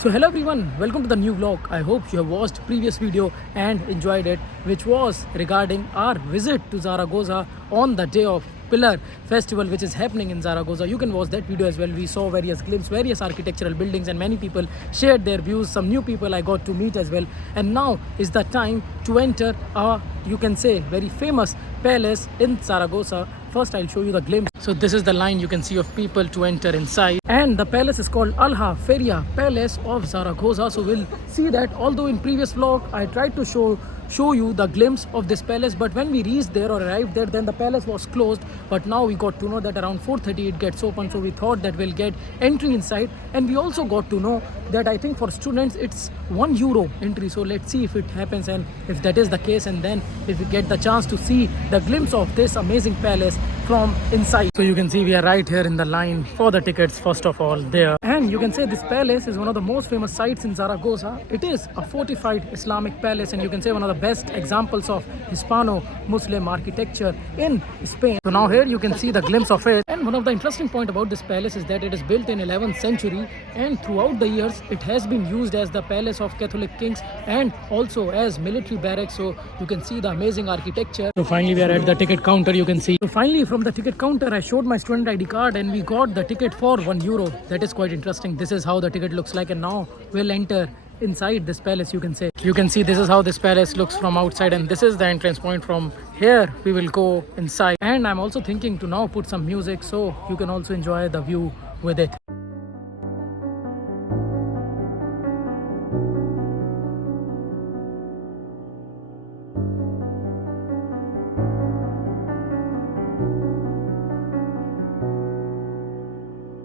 So hello everyone, welcome to the new vlog. I hope you have watched previous video and enjoyed it, which was regarding our visit to Zaragoza on the day of Pillar festival which is happening in Zaragoza. You can watch that video as well. We saw various glimpses, various architectural buildings, and many people shared their views. Some new people I got to meet as well. And now is the time to enter a, you can say, very famous palace in Zaragoza. First I'll show you the glimpse. So this is the line you can see of people to enter inside, and the palace is called Aljaferia Palace of Zaragoza. So we'll see that, although in previous vlog I tried to show you the glimpse of this palace, but when we reached there or arrived there, then the palace was closed. But now we got to know that around 4:30 it gets open, so we thought that we'll get entry inside. And we also got to know that I think for students it's €1 entry. So let's see if it happens, and if that is the case, and then if we get the chance to see the glimpse of this amazing palace from inside. So you can see we are right here in the line for the tickets first of all there. And you can say this palace is one of the most famous sites in Zaragoza. It is a fortified Islamic palace, and you can say one of the best examples of Hispano-Muslim architecture in Spain. So now here you can see the glimpse of it. And one of the interesting point about this palace is that it is built in 11th century, and throughout the years it has been used as the palace of Catholic kings and also as military barracks. So you can see the amazing architecture. So finally we are at the ticket counter, you can see. So finally from the ticket counter I showed my student ID card and we got the ticket for €1. That is quite interesting. This is how the ticket looks like, and now we'll enter inside this palace. You can see this is how this palace looks from outside, and this is the entrance point. From here we will go inside, and I'm also thinking to now put some music so you can also enjoy the view with it.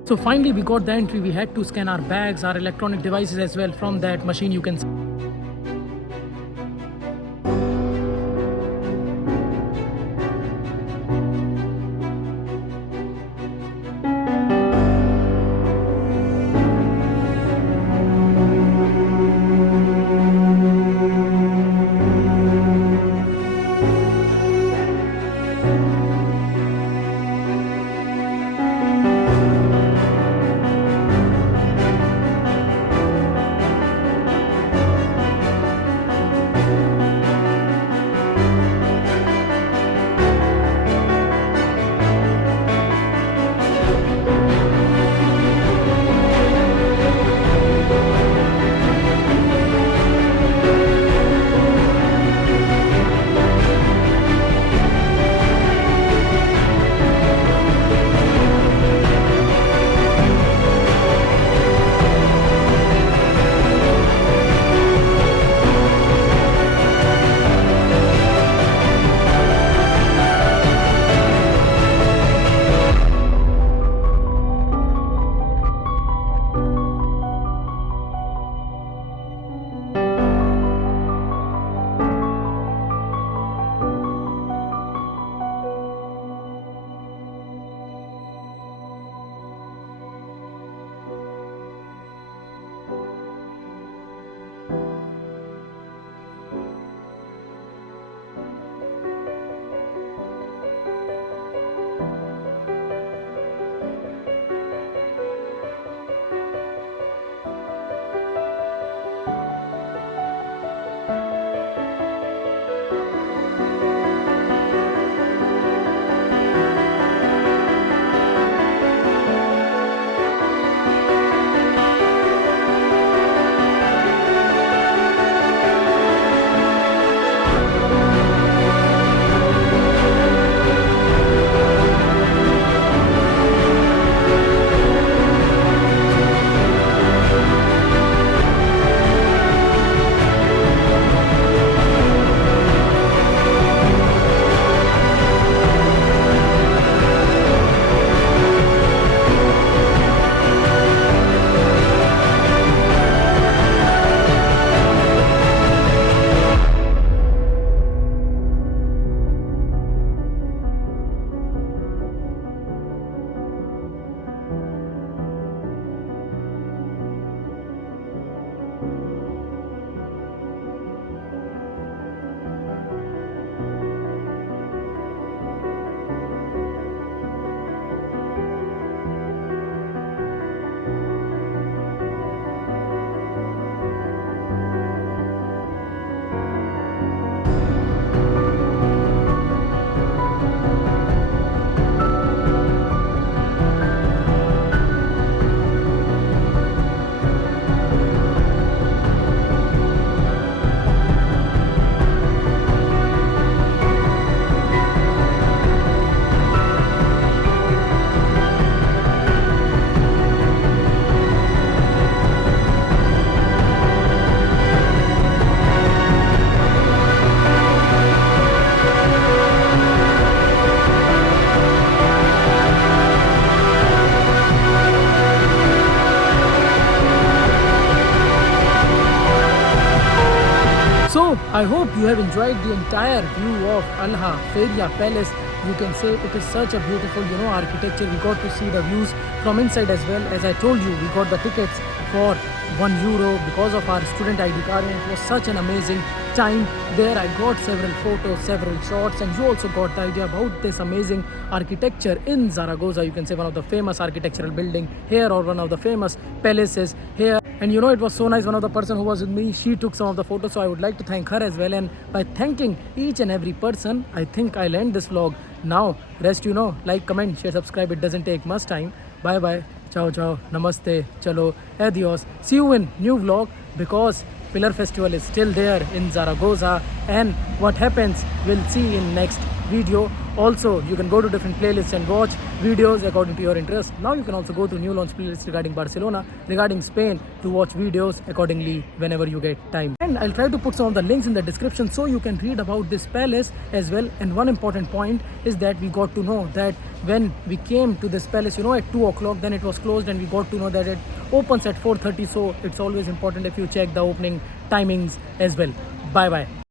So finally we got the entry. We had to scan our bags, our electronic devices as well from that machine, you can see. I hope you have enjoyed the entire view of Alha Feria Palace. You can say it is such a beautiful, architecture. We got to see the views from inside as well. As I told you, we got the tickets for €1 because of our student ID card, and it was such an amazing time there. I got several photos, several shots, and you also got the idea about this amazing architecture in Zaragoza. You can say one of the famous architectural building here, or one of the famous palaces here. And it was so nice. One of the person who was with me, she took some of the photos, so I would like to thank her as well. And by thanking each and every person, I think I'll end this vlog now. Rest, like, comment, share, subscribe. It doesn't take much time. Bye bye, ciao ciao, namaste, chalo, adios. See you in new vlog, because Pillar Festival is still there in Zaragoza, and what happens we'll see in next video. Also, you can go to different playlists and watch videos according to your interest. Now you can also go to new launch playlist regarding Barcelona, regarding Spain, to watch videos accordingly whenever you get time. And I'll try to put some of the links in the description so you can read about this palace as well. And one important point is that we got to know that when we came to this palace, at 2 o'clock, then it was closed, and we got to know that it opens at 4:30. So it's always important if you check the opening timings as well. Bye bye.